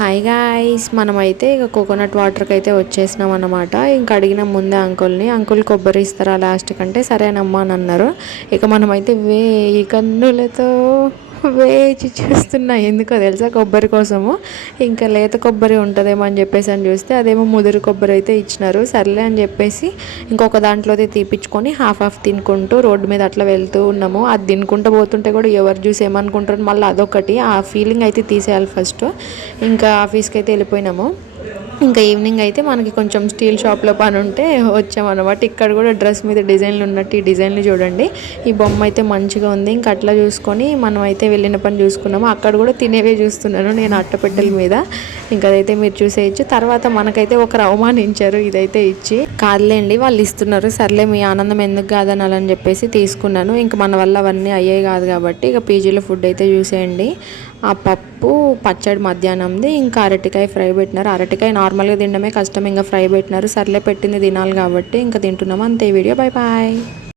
Hi guys, మనమైతే ఇక coconut వాటర్కి అయితే వచ్చేసినాం అనమాట. ఇంకా అడిగిన ముందే అంకుల్ కొబ్బరి ఇస్తారా లాస్ట్ కంటే సరేనమ్మా అని అన్నారు. ఇక మనమైతే వేయి కన్నులతో వేచి చూస్తున్నా, ఎందుకో తెలుసా, కొబ్బరి కోసము. ఇంకా లేత కొబ్బరి ఉంటుందేమో అని చెప్పేసి అని చూస్తే అదేమో ముదురు కొబ్బరి అయితే ఇచ్చినారు. సర్లే అని చెప్పేసి ఇంకొక దాంట్లో అయితే తీపిచ్చుకొని హాఫ్ తినుకుంటూ రోడ్డు మీద అట్లా వెళ్తూ ఉన్నాము. అది తినుకుంటూ పోతుంటే కూడా ఎవరు చూసి ఏమనుకుంటారు, మళ్ళీ అదొకటి ఆ ఫీలింగ్ అయితే తీసేయాలి ఫస్ట్. ఇంకా ఆఫీస్కి అయితే వెళ్ళిపోయినాము. ఇంకా ఈవినింగ్ అయితే మనకి కొంచెం స్టీల్ షాప్లో పని ఉంటే వచ్చామన్నమాట. ఇక్కడ కూడా డ్రెస్ మీద డిజైన్లు ఉన్నట్టు ఈ డిజైన్లు చూడండి. ఈ బొమ్మ అయితే మంచిగా ఉంది. ఇంకా అట్లా చూసుకొని మనం అయితే వెళ్ళిన పని చూసుకున్నాము. అక్కడ కూడా తినేవే చూస్తున్నాను నేను అట్టపెట్టెల మీద. ఇంకా అదైతే మీరు చూసేయచ్చు. తర్వాత మనకైతే ఒకరు అవమానించారు ఇదైతే ఇచ్చి. కాదులేండి వాళ్ళు ఇస్తున్నారు, సర్లే మీ ఆనందం ఎందుకు కాదనాలని చెప్పేసి తీసుకున్నాను. ఇంకా మన వల్ల అవన్నీ అయ్యేవి కాదు కాబట్టి ఇక పీజీలో ఫుడ్ అయితే చూసేయండి. ఆ పప్పు పచ్చడి మధ్యాహ్నంది, ఇంకా అరటికాయ ఫ్రై పెట్టినారు. అరటికాయ నార్మల్గా తినడమే కష్టం, ఇంకా ఫ్రై పెట్టినారు. సర్లే పెట్టింది తినాలి కాబట్టి ఇంకా తింటున్నాము అంతే. Video bye.